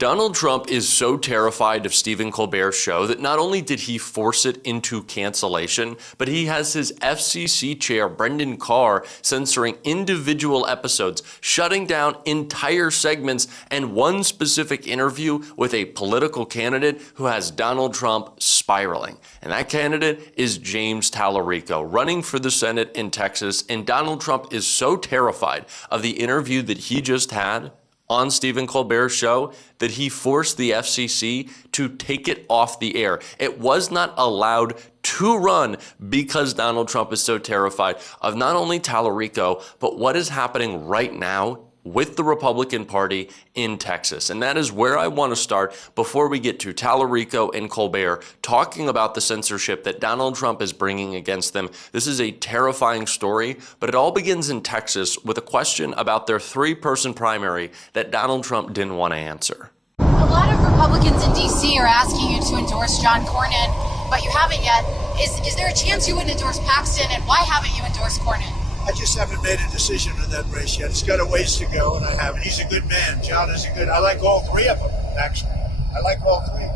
Donald Trump is so terrified of Stephen Colbert's show that not only did he force it into cancellation, but he has his FCC chair, Brendan Carr, censoring individual episodes, shutting down entire segments, and one specific interview with a political candidate who has Donald Trump spiraling. And that candidate is James Tallarico, running for the Senate in Texas. And Donald Trump is so terrified of the interview that he just had on Stephen Colbert's show that he forced the FCC to take it off the air. It was not allowed to run because Donald Trump is so terrified of not only Tallarico, but what is happening right now with the Republican Party in Texas. And that is where I want to start before we get to Tallarico and Colbert talking about the censorship that Donald Trump is bringing against them. This is a terrifying story, but it all begins in Texas with a question about their three-person primary that Donald Trump didn't want to answer. A lot of Republicans in D.C. are asking you to endorse John Cornyn, but you haven't yet. Is there a chance you would endorse Paxton, and why haven't you endorsed Cornyn? I just haven't made a decision on that race yet. It's got a ways to go, and I haven't. He's a good man. John is I like all three of them, actually. I like all three.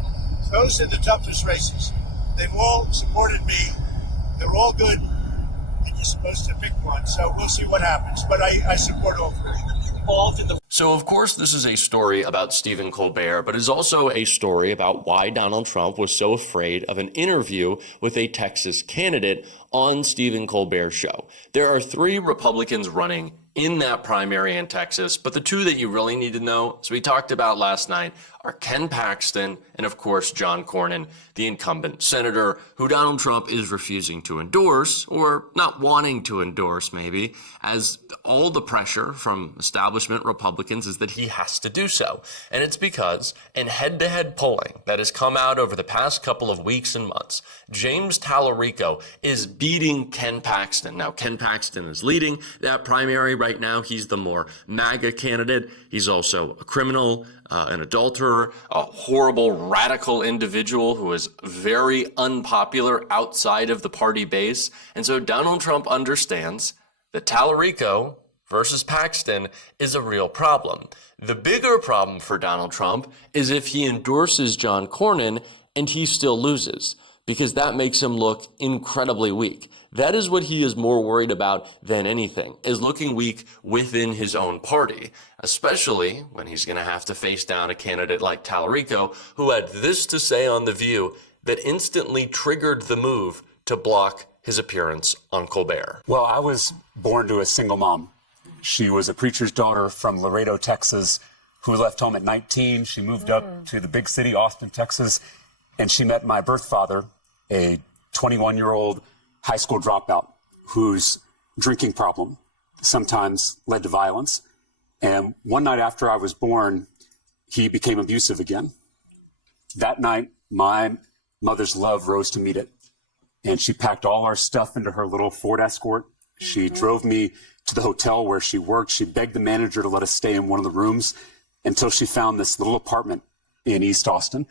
Those are the toughest races. They've all supported me. They're all good, and you're supposed to pick one. So we'll see what happens. But I support all three. So, of course, this is a story about Stephen Colbert, but it's also a story about why Donald Trump was so afraid of an interview with a Texas candidate on Stephen Colbert's show. There are three Republicans running in that primary in Texas, but the two that you really need to know, as we talked about last night, are Ken Paxton and, of course, John Cornyn, the incumbent senator who Donald Trump is refusing to endorse, or not wanting to endorse maybe, as all the pressure from establishment Republicans is that he has to do so. And it's because in head-to-head polling that has come out over the past couple of weeks and months, James Tallarico is beating Ken Paxton. Now, Ken Paxton is leading that primary right now. He's the more MAGA candidate. He's also a criminal, an adulterer, a horrible radical individual who is very unpopular outside of the party base. And so Donald Trump understands that Tallarico versus Paxton is a real problem. The bigger problem for Donald Trump is if he endorses John Cornyn and he still loses, because that makes him look incredibly weak. That is what he is more worried about than anything, is looking weak within his own party, especially when he's going to have to face down a candidate like Tallarico, who had this to say on The View that instantly triggered the move to block his appearance on Colbert. Well, I was born to a single mom. She was a preacher's daughter from Laredo, Texas, who left home at 19. She moved up to the big city, Austin, Texas, and she met my birth father, a 21-year-old high school dropout whose drinking problem sometimes led to violence. And one night after I was born, he became abusive again. That night, my mother's love rose to meet it. And she packed all our stuff into her little Ford Escort. She drove me to the hotel where she worked. She begged the manager to let us stay in one of the rooms until she found this little apartment in East Austin.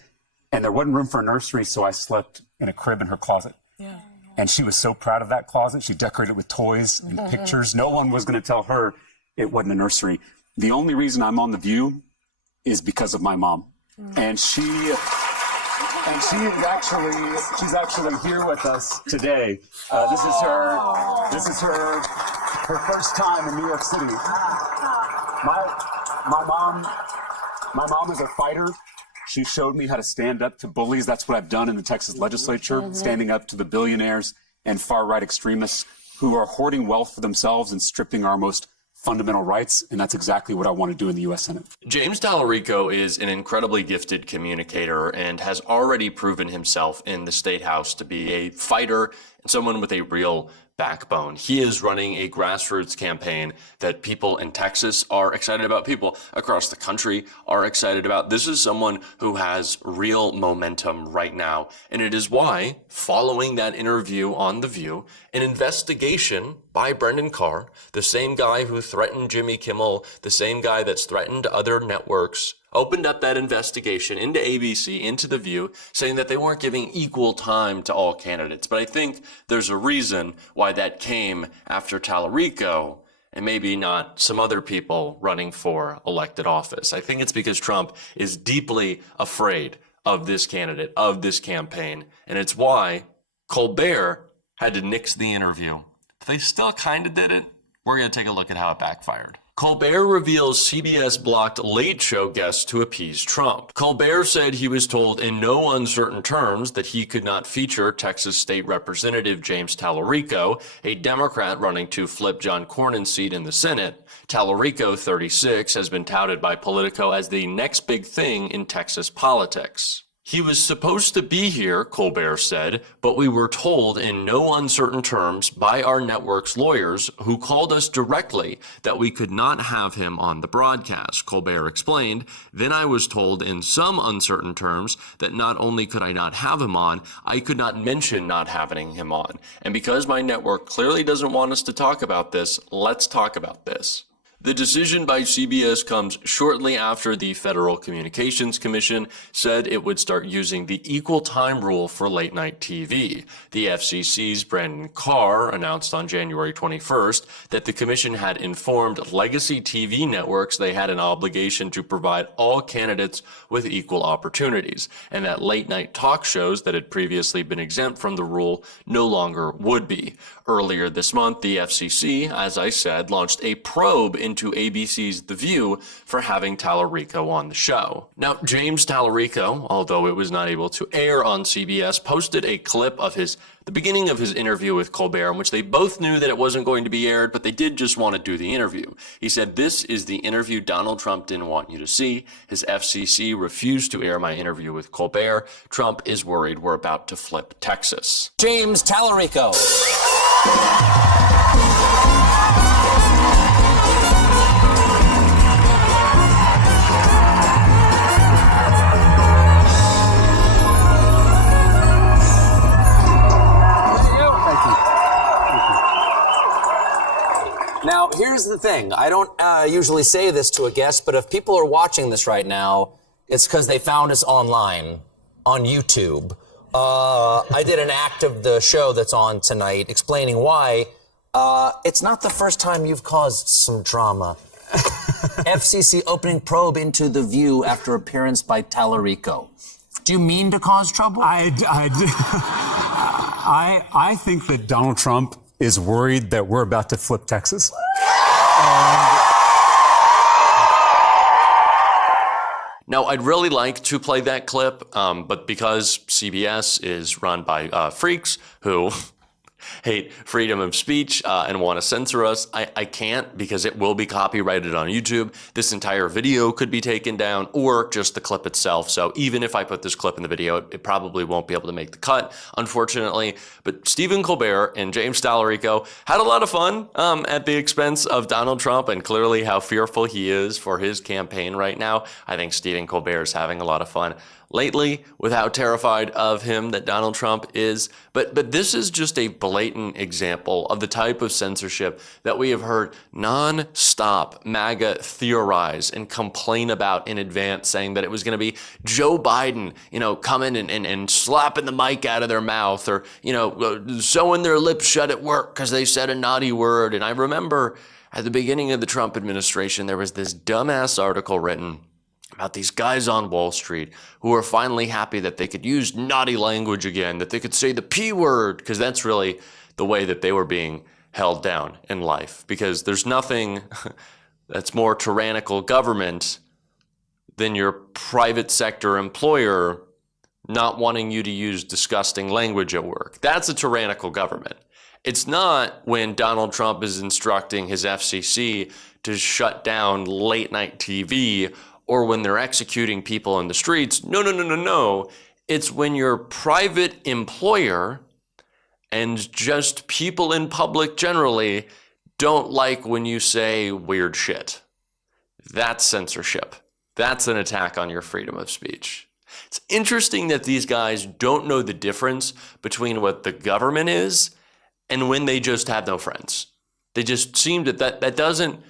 And there wasn't room for a nursery, so I slept in a crib in her closet. Yeah. And she was so proud of that closet. She decorated it with toys and pictures. No one was going to tell her it wasn't a nursery. The only reason I'm on The View is because of my mom. And she's actually here with us today. This is her first time in New York City. My mom is a fighter. She showed me how to stand up to bullies. That's what I've done in the Texas legislature, standing up to the billionaires and far-right extremists who are hoarding wealth for themselves and stripping our most fundamental rights, and that's exactly what I want to do in the U.S. Senate. James Tallarico is an incredibly gifted communicator and has already proven himself in the State House to be a fighter and someone with a real backbone. He is running a grassroots campaign that people in Texas are excited about, people across the country are excited about. This is someone who has real momentum right now, and it is why, following that interview on The View, an investigation by Brendan Carr, the same guy who threatened Jimmy Kimmel, the same guy that's threatened other networks, opened up that investigation into ABC, into The View, saying that they weren't giving equal time to all candidates. But I think there's a reason why that came after Tallarico and maybe not some other people running for elected office. I think it's because Trump is deeply afraid of this candidate, of this campaign, and it's why Colbert had to nix the interview. But they still kind of did it. We're going to take a look at how it backfired. Colbert reveals CBS blocked Late Show guests to appease Trump. Colbert said he was told in no uncertain terms that he could not feature Texas State Representative James Tallarico, a Democrat running to flip John Cornyn's seat in the Senate. Tallarico, 36, has been touted by Politico as the next big thing in Texas politics. He was supposed to be here, Colbert said, but we were told in no uncertain terms by our network's lawyers who called us directly that we could not have him on the broadcast, Colbert explained. Then I was told in some uncertain terms that not only could I not have him on, I could not mention not having him on. And because my network clearly doesn't want us to talk about this, let's talk about this. The decision by CBS comes shortly after the Federal Communications Commission said it would start using the equal time rule for late night TV. The FCC's Brandon Carr announced on January 21st that the commission had informed legacy TV networks they had an obligation to provide all candidates with equal opportunities, and that late night talk shows that had previously been exempt from the rule no longer would be. Earlier this month, the FCC, as I said, launched a probe into ABC's The View for having Tallarico on the show. Now, James Tallarico, although it was not able to air on CBS, posted a clip of the beginning of his interview with Colbert, in which they both knew that it wasn't going to be aired, but they did just want to do the interview. He said, "This is the interview Donald Trump didn't want you to see. His FCC refused to air my interview with Colbert. Trump is worried we're about to flip Texas." James Tallarico. Now, here's the thing. I don't usually say this to a guest, but if people are watching this right now, it's because they found us online on YouTube. I did an act of the show that's on tonight explaining why. It's not the first time you've caused some drama. FCC opening probe into The View after appearance by Tallarico. Do you mean to cause trouble? I think that Donald Trump is worried that we're about to flip Texas. Now, I'd really like to play that clip, but because CBS is run by freaks who hate freedom of speech and want to censor us, I can't, because it will be copyrighted on YouTube. This entire video could be taken down, or just the clip itself. So even if I put this clip in the video, it probably won't be able to make the cut, unfortunately. But Stephen Colbert and James Tallarico had a lot of fun at the expense of Donald Trump, and clearly how fearful he is for his campaign right now. I think Stephen Colbert is having a lot of fun lately with how terrified of him that Donald Trump is. But this is just a blatant example of the type of censorship that we have heard non-stop MAGA theorize and complain about in advance, saying that it was going to be Joe Biden, coming and slapping the mic out of their mouth, or, sewing their lips shut at work because they said a naughty word. And I remember at the beginning of the Trump administration, there was this dumbass article written about these guys on Wall Street who were finally happy that they could use naughty language again, that they could say the P word, because that's really the way that they were being held down in life. Because there's nothing that's more tyrannical government than your private sector employer not wanting you to use disgusting language at work. That's a tyrannical government. It's not when Donald Trump is instructing his FCC to shut down late night TV, or when they're executing people in the streets. No. It's when your private employer and just people in public generally don't like when you say weird shit. That's censorship. That's an attack on your freedom of speech. It's interesting that these guys don't know the difference between what the government is and when they just have no friends. They just seem that doesn't,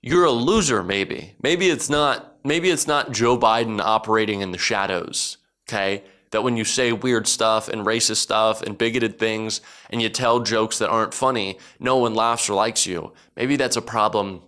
you're a loser maybe. Maybe it's not Joe Biden operating in the shadows, okay? that when you say weird stuff and racist stuff and bigoted things and you tell jokes that aren't funny, no one laughs or likes you. Maybe that's a problem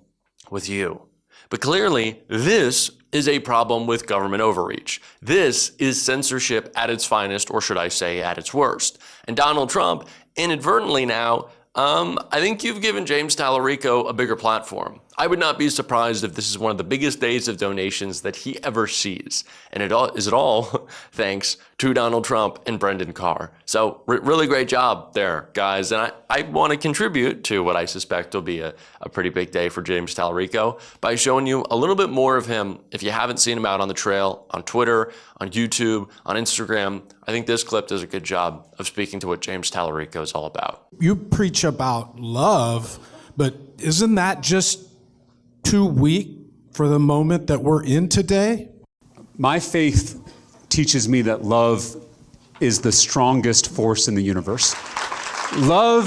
with you. But clearly, this is a problem with government overreach. This is censorship at its finest, or should I say at its worst. And Donald Trump, inadvertently now, I think you've given James Tallarico a bigger platform. I would not be surprised if this is one of the biggest days of donations that he ever sees. And it all thanks to Donald Trump and Brendan Carr. So really great job there, guys. And I want to contribute to what I suspect will be a pretty big day for James Tallarico by showing you a little bit more of him. If you haven't seen him out on the trail, on Twitter, on YouTube, on Instagram, I think this clip does a good job of speaking to what James Tallarico is all about. You preach about love, but isn't that just too weak for the moment that we're in today? My faith teaches me that love is the strongest force in the universe. Love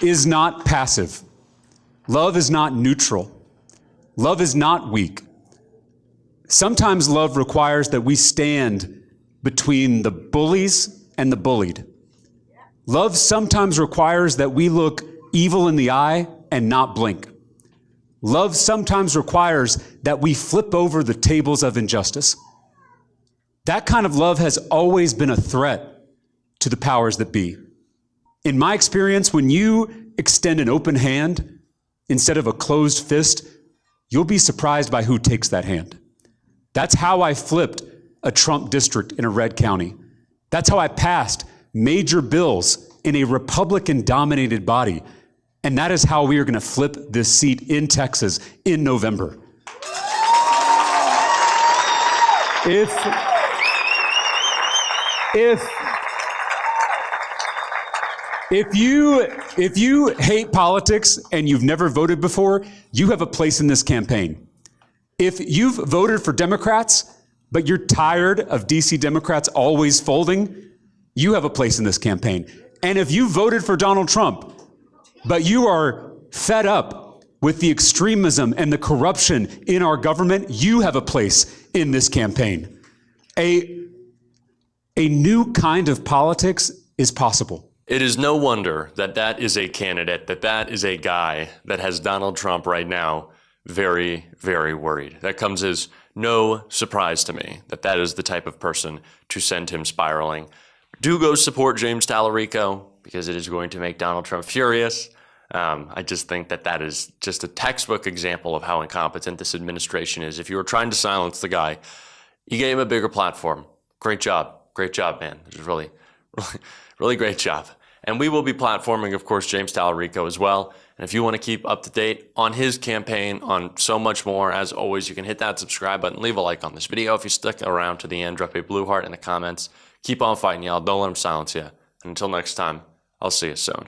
is not passive. Love is not neutral. Love is not weak. Sometimes love requires that we stand between the bullies and the bullied. Love sometimes requires that we look evil in the eye and not blink. Love sometimes requires that we flip over the tables of injustice. That kind of love has always been a threat to the powers that be. In my experience, when you extend an open hand instead of a closed fist, you'll be surprised by who takes that hand. That's how I flipped a Trump district in a red county. That's how I passed major bills in a Republican-dominated body. And that is how we are going to flip this seat in Texas in November. If you hate politics and you've never voted before, you have a place in this campaign. If you've voted for Democrats, but you're tired of DC Democrats always folding, you have a place in this campaign. And if you voted for Donald Trump, but you are fed up with the extremism and the corruption in our government, you have a place in this campaign. A new kind of politics is possible. It is no wonder that that is a candidate, that is a guy that has Donald Trump right now very, very worried. That comes as no surprise to me that is the type of person to send him spiraling. Do go support James Tallarico, because it is going to make Donald Trump furious. I just think that is just a textbook example of how incompetent this administration is. If you were trying to silence the guy, you gave him a bigger platform. Great job, man. This is really, really great job. And we will be platforming, of course, James Tallarico as well. And if you want to keep up to date on his campaign, on so much more, as always, you can hit that subscribe button, leave a like on this video. If you stuck around to the end, drop a blue heart in the comments. Keep on fighting, y'all. Don't let him silence you. And until next time, I'll see you soon.